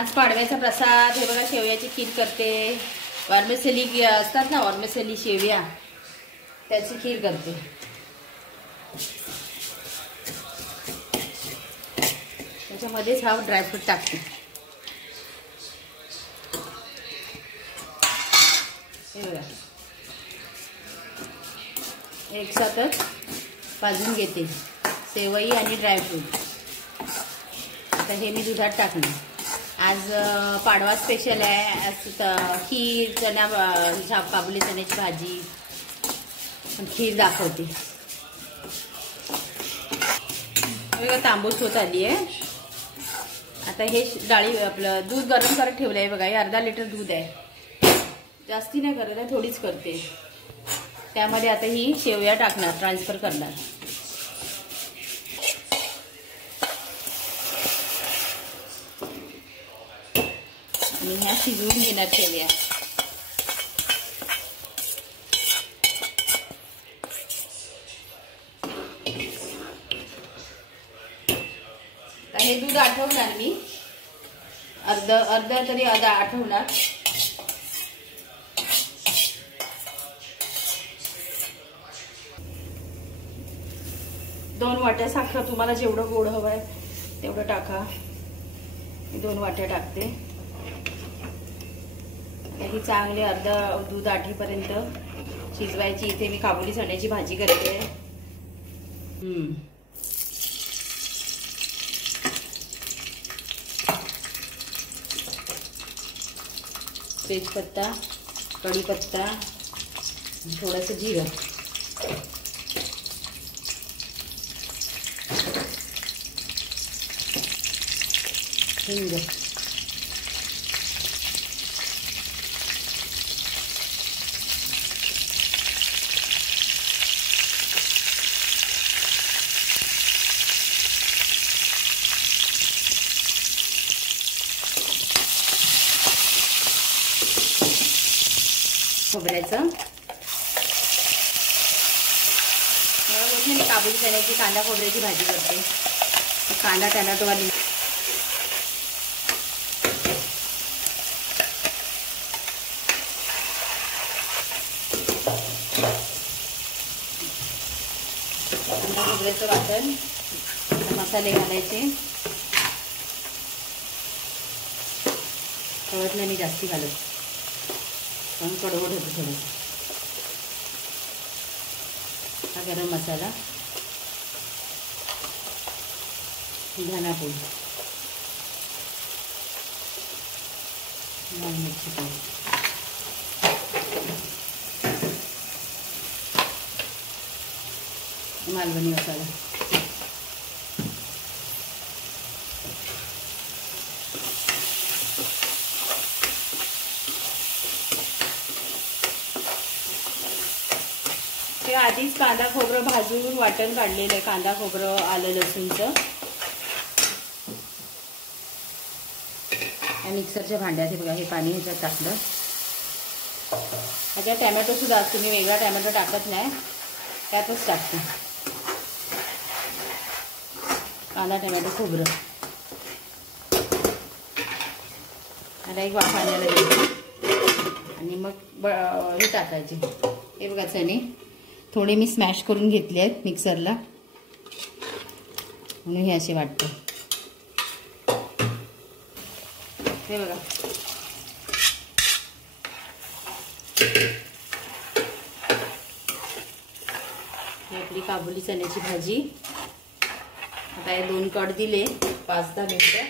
आज पाडव्याचा प्रसाद. हे बघा शेवयाची खीर करते. वर्मिसेली असतात ना, वर्मिसेली शेवया, त्याची खीर करते. त्याच्यामध्येच हा ड्रायफ्रूट टाकते. हे बघा एक साथच भाजून घेते सेवई आणि ड्रायफ्रूट. आता हे मी दुधात टाकणार. आज पाडवा स्पेशल आहे. आज खीर, चणा, काबुली चण्याची भाजी, खीर दाखवते. बघा तांबूस होत आली आहे. आता हे डाळी आपलं दूध गरम करत ठेवलं आहे बघा. हे अर्धा लिटर दूध आहे. जास्ती नाही करत आहे, थोडीच करते. त्यामध्ये आता ही शेवया टाकणार, ट्रान्सफर करणार. आणि ह्या शिजवून घेणार शेवया. हे दूध आठवणार मी, अर्ध तरी आठवणार. दोन वाट्या साखर, तुम्हाला जेवढं गोड हवं आहे तेवढं टाका. मी 2 वाट्या टाकते. ही चांगले अर्ध दूध आठेपर्यंत शिजवायची. इथे मी काबुली चण्याची भाजी करते. तेजपत्ता, कढीपत्ता, थोडंसं जिरं, हिंग, खोबऱ्याचं. मी काबुली चण्याची कांदा खोबऱ्याची भाजी करते. कांदा टोमॅटो वाली. कांदा खोबऱ्याचं वाटण, मसाले घालायचे. कळत नाही मी जास्ती घालत, पण कडवट होतं थोडं. हा गरम मसाला, धनापूड, लाल मिरची पावडर, मालवणी मसाला. ते आधीच कांदा खोबरं भाजून वाटण काढलेलं आहे. कांदा खोबरं आलं लसूणचं. या मिक्सरच्या भांड्यात हे बघा, हे पाणी ह्याच्यात टाकलं. ह्याच्यात टॅमॅटो सुद्धा असतो, मी वेगळा टॅमॅटो टाकत नाही, त्यातच टाकते. कांदा टॅमॅटो खोबरं. आता एक वाफ आणायला द्यायची आणि मग हे टाकायचे. हे बघा चणे थोडे मी स्मॅश करून घेतले आहेत मिक्सरला, म्हणून हे असे वाटतं. हे बघा ही आपली काबुली चण्याची भाजी. आता हे 2 कट दिले, 5-10 मिनिटं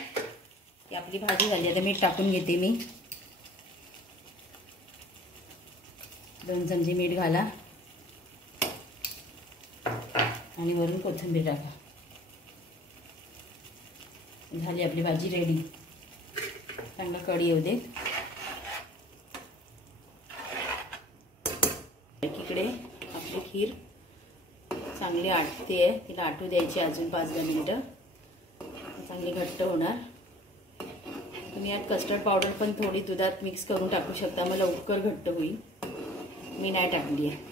की आपली भाजी झाली. आता मीठ टाकून घेते मी. 2 चमचे मीठ घाला आणि वरून कोथिंबीर टाका. झाली आपली भाजी रेडी. चांगला कढी येऊ दे. एकीकडे आपली खीर चांगली आटते आहे, तिला आटू द्यायची अजून 5-10 मिनिटं. चांगली घट्ट होणार. तुम्ही यात कस्टर्ड पावडर पण थोडी दुधात मिक्स करून टाकू शकता, मग लवकर घट्ट होईल. मी नाही टाकली आहे,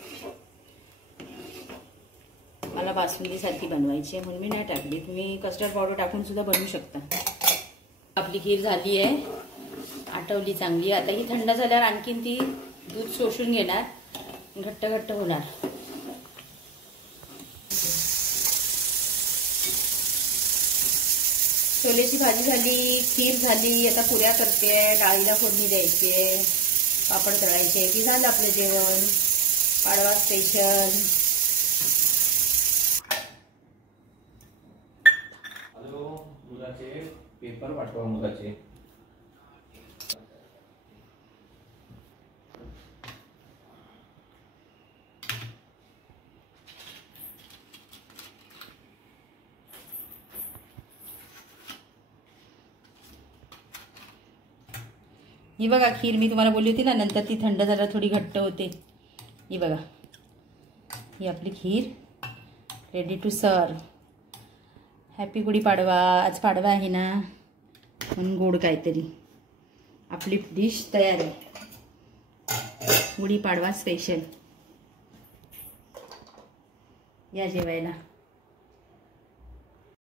मला बासुंदीसारखी बनवायची आहे म्हणून मी नाही टाकली. तुम्ही कस्टर्ड पावडर टाकून सुद्धा बनवू शकता. आपली खीर झाली आहे, आटवली चांगली. आता ही थंड झाल्यावर आणखीन ती दूध शोषून घेणार, घट्ट घट्ट होणार. छोलेची भाजी झाली, खीर झाली. आता पुऱ्या करते, डाळीला फोडणी द्यायची, पापड तळायचे की झालं आपलं जेवण. पाडवा स्पेशल. हॅलो, मुलाचे पेपर पाठवा मुलाचे. ही बघा खीर मी तुम्हाला बोलली होती ना, नंतर ती थंड झाल्यावर थोडी घट्ट होते. ही बघा, ही आपली खीर ready to serve. Happy Gudhipadwa. आज पाडवा आहे ना, म्हणून गोड काहीतरी. आपली डिश तयार आहे, गुढीपाडवा स्पेशल. या जेवायला.